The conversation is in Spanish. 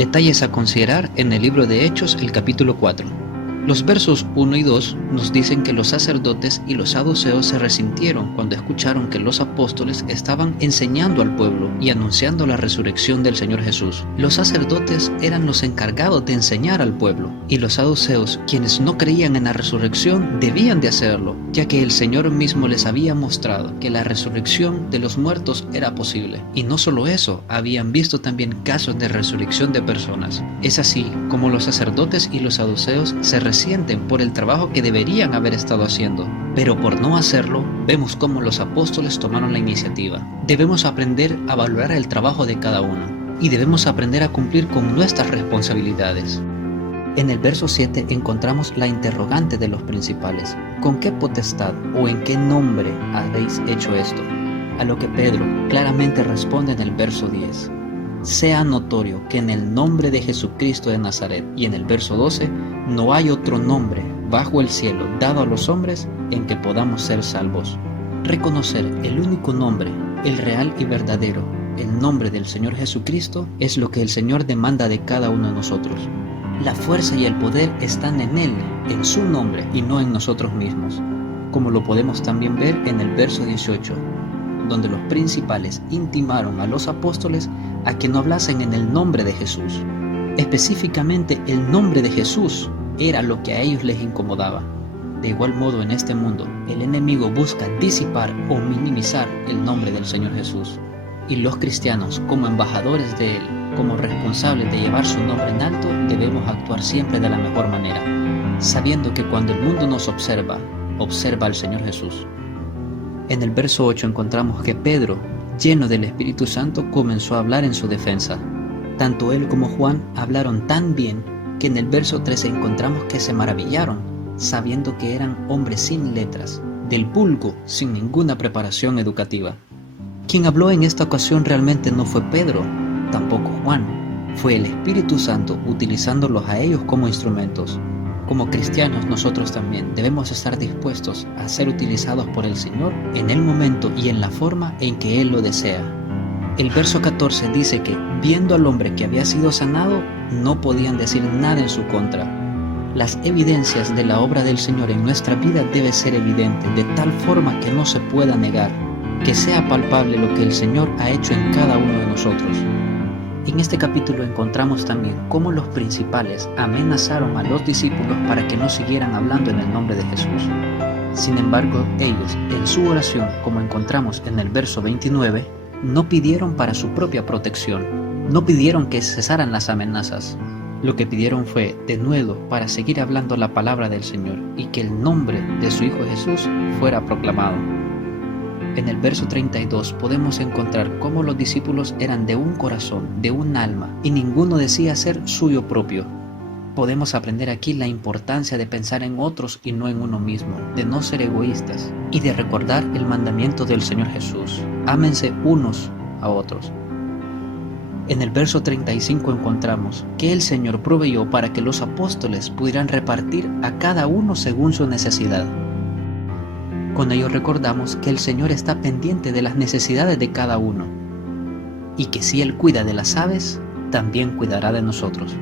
Detalles a considerar en el libro de Hechos, el capítulo 4. Los versos 1 y 2 nos dicen que los sacerdotes y los saduceos se resintieron cuando escucharon que los apóstoles estaban enseñando al pueblo y anunciando la resurrección del Señor Jesús. Los sacerdotes eran los encargados de enseñar al pueblo, y los saduceos, quienes no creían en la resurrección, debían de hacerlo, ya que el Señor mismo les había mostrado que la resurrección de los muertos era posible. Y no solo eso, habían visto también casos de resurrección de personas. Es así como los sacerdotes y los saduceos se resienten por el trabajo que deberían haber estado haciendo, pero por no hacerlo, vemos cómo los apóstoles tomaron la iniciativa. Debemos aprender a valorar el trabajo de cada uno, y debemos aprender a cumplir con nuestras responsabilidades. En el verso 7 encontramos la interrogante de los principales: ¿con qué potestad o en qué nombre habéis hecho esto? A lo que Pedro claramente responde en el verso 10: sea notorio que en el nombre de Jesucristo de Nazaret. Y en el verso 12: no hay otro nombre bajo el cielo dado a los hombres en que podamos ser salvos. Reconocer el único nombre, el real y verdadero, el nombre del Señor Jesucristo, es lo que el Señor demanda de cada uno de nosotros. La fuerza y el poder están en Él, en su nombre, y no en nosotros mismos, como lo podemos también ver en el verso 18, donde los principales intimaron a los apóstoles a que no hablasen en el nombre de Jesús. Específicamente, el nombre de Jesús era lo que a ellos les incomodaba. De igual modo, en este mundo, el enemigo busca disipar o minimizar el nombre del Señor Jesús. Y los cristianos, como embajadores de Él, como responsables de llevar su nombre en alto, debemos actuar siempre de la mejor manera, sabiendo que cuando el mundo nos observa, observa al Señor Jesús. En el verso 8 encontramos que Pedro, lleno del Espíritu Santo, comenzó a hablar en su defensa. Tanto él como Juan hablaron tan bien que en el verso 13 encontramos que se maravillaron, sabiendo que eran hombres sin letras, del vulgo, sin ninguna preparación educativa. Quien habló en esta ocasión realmente no fue Pedro, tampoco Juan, fue el Espíritu Santo utilizándolos a ellos como instrumentos. Como cristianos, nosotros también debemos estar dispuestos a ser utilizados por el Señor en el momento y en la forma en que Él lo desea. El verso 14 dice que, viendo al hombre que había sido sanado, no podían decir nada en su contra. Las evidencias de la obra del Señor en nuestra vida deben ser evidentes, de tal forma que no se pueda negar, que sea palpable lo que el Señor ha hecho en cada uno de nosotros. En este capítulo encontramos también cómo los principales amenazaron a los discípulos para que no siguieran hablando en el nombre de Jesús. Sin embargo, ellos, en su oración, como encontramos en el verso 29, no pidieron para su propia protección, no pidieron que cesaran las amenazas. Lo que pidieron fue denuedo para seguir hablando la palabra del Señor y que el nombre de su Hijo Jesús fuera proclamado. En el verso 32 podemos encontrar cómo los discípulos eran de un corazón, de un alma, y ninguno decía ser suyo propio. Podemos aprender aquí la importancia de pensar en otros y no en uno mismo, de no ser egoístas y de recordar el mandamiento del Señor Jesús: ámense unos a otros. En el verso 35 encontramos que el Señor proveyó para que los apóstoles pudieran repartir a cada uno según su necesidad. Con ello recordamos que el Señor está pendiente de las necesidades de cada uno, y que si Él cuida de las aves, también cuidará de nosotros.